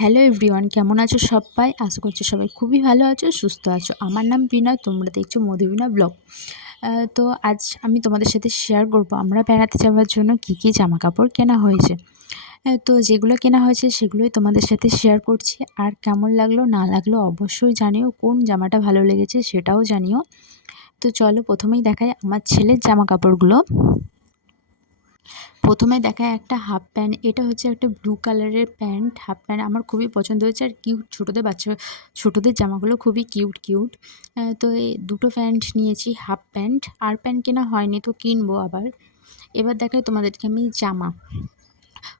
Hello everyone, কেমন আছো সবাই? আশা করছি সবাই খুবই ভালো আছো, সুস্থ আছো। আমার নাম বিনয়, তোমরা দেখছো মধুবিনা ব্লগ। তো আজ আমি তোমাদের সাথে শেয়ার করব আমরা বেড়াতে যাওয়ার জন্য কী কী জামা কাপড় কেনা হয়েছে। তো যেগুলো কেনা হয়েছে সেগুলোই তোমাদের সাথে শেয়ার করছি। আর কেমন লাগলো না লাগলো অবশ্যই জানিও, কোন জামাটা ভালো লেগেছে সেটাও জানিও। তো চলো প্রথমেই দেখাই আমার ছেলের জামা কাপড়গুলো। প্রথমে দেখায় একটা হাফ প্যান্ট। এটা হচ্ছে একটা ব্লু কালারের প্যান্ট, হাফ প্যান্ট। আমার খুবই পছন্দ হয়েছে, আর কিউট ছোটোদের জামাগুলো খুবই কিউট। তো এই দুটো প্যান্ট নিয়েছি, হাফ প্যান্ট। আর প্যান্ট কেনা হয়নি, তো কিনবো আবার। এবার দেখাই তোমাদেরকে আমি জামা।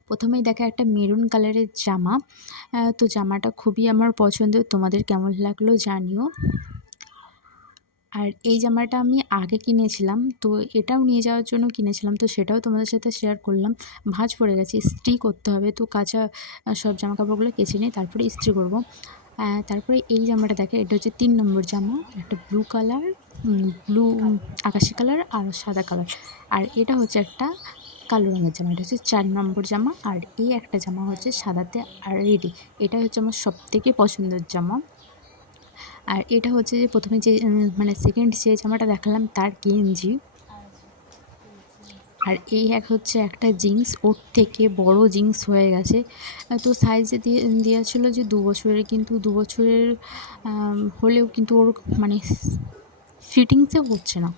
প্রথমেই দেখায় একটা মেরুন কালারের জামা। তো জামাটা খুবই আমার পছন্দ, তোমাদের কেমন লাগলো জানিও। আর এই জামাটা আমি আগে কিনেছিলাম, তো এটাও নিয়ে যাওয়ার জন্য কিনেছিলাম, তো সেটাও তোমাদের সাথে শেয়ার করলাম। ভাঁজ পড়ে গেছে, ইস্ত্রি করতে হবে, তো কাঁচা সব জামাকাপড়গুলো কেচে নিই, তারপরে ইস্ত্রি করব। তারপরে এই জামাটা দেখে, এটা হচ্ছে 3 নম্বর জামা। একটা ব্লু কালার, ব্লু আকাশি কালার আর সাদা কালার। আর এটা হচ্ছে একটা কালো রঙের জামা, এটা হচ্ছে 4 নম্বর জামা। আর এই একটা জামা হচ্ছে সাদাতে আর রেডি, এটা হচ্ছে আমার সবথেকে পছন্দের জামা। আর এটা হচ্ছে যে প্রথমে যে মানে সেকেন্ড যে জামাটা দেখালাম তার গেঞ্জি। আর এই হচ্ছে একটা জিন্স, ওর থেকে বড় জিন্স হয়ে গেছে। তো সাইজে দেওয়া ছিল যে 2 বছরের, কিন্তু 2 বছরের হলেও কিন্তু ওর মানে ফিটিংসে হচ্ছে না।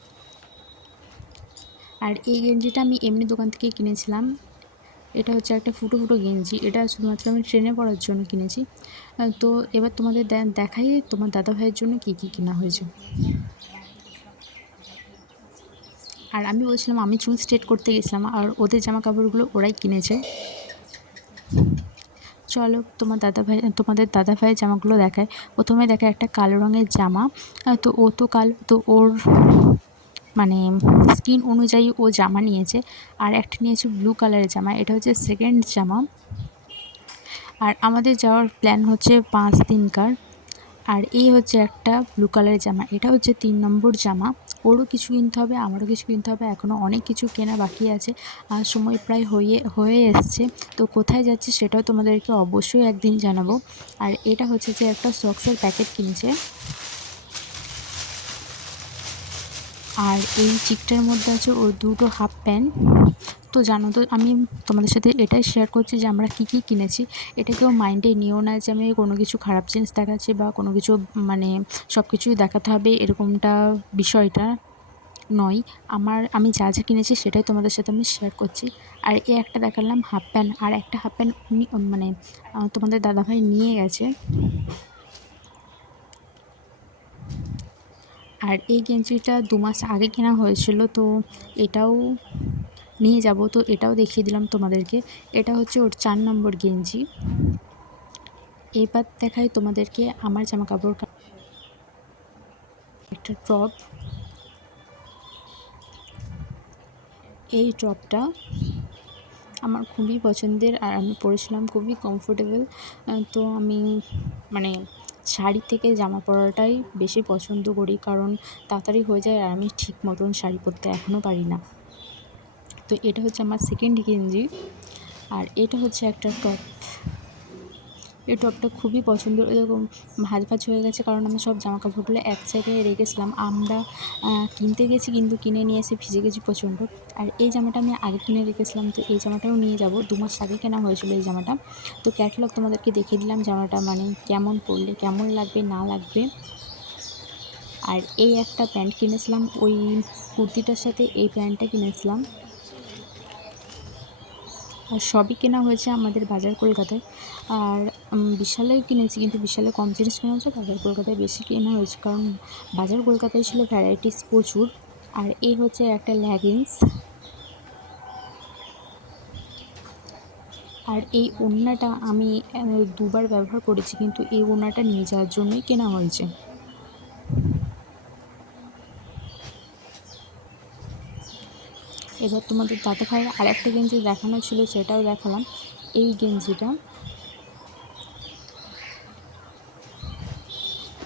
আর এই গেঞ্জিটা আমি এমনি দোকান থেকে কিনেছিলাম। এটা হচ্ছে একটা ফুটো গেঞ্জি, এটা শুধুমাত্র আমি ট্রেনে পরার জন্য কিনেছি। তো এবার তোমাদের দেখাই তোমার দাদা ভাইয়ের জন্য কী কী কেনা হয়েছে। আর আমি বলছিলাম আমি চুল স্ট্রেট করতে গেছিলাম, আর ওদের জামা কাপড়গুলো ওরাই কিনেছে। চলো তোমাদের দাদা ভাইয়ের জামাগুলো দেখায়। প্রথমে দেখায় একটা কালো রঙের জামা। তো ও তো কালো, তো ওর মানে স্কিন অনুযায়ী ও জামা নিয়েছে। আর একটা নিয়েছে ব্লু কালারের জামা, এটা হচ্ছে সেকেন্ড জামা। আর আমাদের যাওয়ার প্ল্যান হচ্ছে 5 দিনকার। আর এই হচ্ছে একটা ব্লু কালারের জামা, এটা হচ্ছে 3 নম্বর জামা। ওরও কিছু কিনতে হবে, আমারও কিছু কিনতে হবে, এখনও অনেক কিছু কেনা বাকি আছে। আর সময় প্রায় হয়ে এসছে। তো কোথায় যাচ্ছি সেটাও তোমাদেরকে অবশ্যই একদিন জানাবো। আর এটা হচ্ছে যে একটা সক্সের প্যাকেট কিনেছে। আর এই চিকটার মধ্যে আছে ওর দুটো হাফ প্যান্ট। তো জানো তো, আমি তোমাদের সাথে এটাই শেয়ার করছি যে আমরা কী কিনেছি। এটা কেউ মাইন্ডে নিও না যে আমি কোনো কিছু খারাপ জিনিস দেখাচ্ছি বা কোনো কিছু মানে সব কিছুই দেখাতে হবে, এরকমটা বিষয়টা নয়। আমি যা কিনেছি সেটাই তোমাদের সাথে আমি শেয়ার করছি। আর এই একটা দেখালাম হাফ প্যান্ট, আর একটা হাফ প্যান্ট উনি মানে তোমাদের দাদাভাই নিয়ে গেছে। আর এই গেঞ্জিটা 2 মাস আগে কেনা হয়েছিল, তো এটাও নিয়ে যাব, তো এটাও দেখিয়ে দিলাম তোমাদেরকে। এটা হচ্ছে ওর 4 নম্বর গেঞ্জি। এবার দেখাই তোমাদেরকে আমার জামা কাপড়। একটা টপ, এই টপটা আমার খুবই পছন্দের, আর আমি পরেছিলাম, খুবই কমফোর্টেবল। তো আমি মানে শাড়ি থেকে জামা পরাটাই বেশি পছন্দ করি, কারণ তাড়াতাড়ি হয়ে যায়, আর আমি ঠিক মতন শাড়ি পরতে এখনও পারি না। তো এটা হচ্ছে আমার সেকেন্ড গেঞ্জি। আর এটা হচ্ছে একটা টপ, এই টপটা খুবই পছন্দের। এরকম ভাঁজ হয়ে গেছে, কারণ আমি সব জামা কাপড়গুলো এক জায়গায় রেখেছিলাম। আমরা কিনতে গেছি, কিন্তু কিনে নিয়ে এসে ভিজে গেছি প্রচণ্ড। আর এই জামাটা আমি আগে কিনে রেখেছিলাম, তো এই জামাটাও নিয়ে যাব। 2 মাস আগে কেনা হয়েছিল এই জামাটা। তো ক্যাটালগ তোমাদেরকে দেখিয়ে দিলাম জামাটা মানে কেমন পরলে কেমন লাগবে না লাগবে। আর এই একটা প্যান্ট কিনেছিলাম, ওই কুর্তিটার সাথে এই প্যান্টটা কিনেছিলাম। আর সবই কেনা হয়েছে আমাদের বাজার কলকাতায়। আর বিশালেও কিনেছি, কিন্তু বিশালে কম জিনিস কেনা হয়েছে, বাজার কলকাতায় বেশি কেনা হয়েছে, কারণ বাজার কলকাতায় ছিল ভ্যারাইটিস প্রচুর। আর এই হচ্ছে একটা লেগিংস। আর এই ওড়নাটা আমি 2 বার ব্যবহার করেছি, কিন্তু এই ওড়নাটা নিয়ে যাওয়ার জন্যই কেনা হয়েছে। এবার তোমাদের দাদা ভাইয়ের আরেকটা গেঞ্জি দেখানো ছিল, সেটাও দেখালাম। এই গেঞ্জিটা।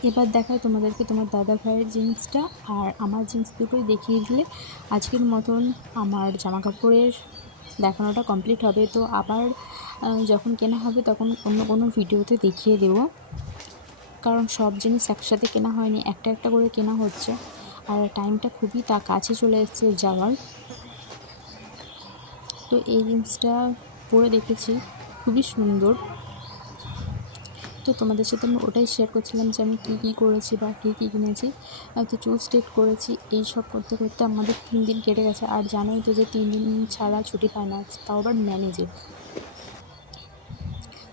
এবার দেখাই তোমাদেরকে তোমার দাদা ভাইয়ের জিন্সটা। আর আমার জিন্স দুটোই দেখিয়ে দিলে আজকের মতন আমার জামা কাপড়ের দেখানোটা কমপ্লিট হবে। তো আবার যখন কেনা হবে তখন অন্য কোনো ভিডিওতে দেখিয়ে দেবো, কারণ সব জিনিস একসাথে কেনা হয়নি, একটা একটা করে কেনা হচ্ছে। আর টাইমটা খুবই কাছে চলে এসেছে যাওয়ার। তো এই জিন্সটা পরে দেখেছি, খুবই সুন্দর। তো তোমাদের সাথে আমি ওটাই শেয়ার করছিলাম যে আমি কী করেছি বা কী কিনেছি। তো চুল স্ট্রেট করেছি, এই সব করতে করতে আমাদের 3 দিন কেটে গেছে। আর জানোই তো যে 3 দিন ছাড়া ছুটি পায় না, তাও আবার ম্যানেজে।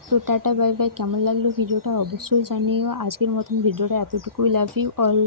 তো টাটা বাই বাই। কেমন লাগলো ভিডিওটা অবশ্যই জানিও। আজকের মতন ভিডিওটা এতটুকুই। Love you all.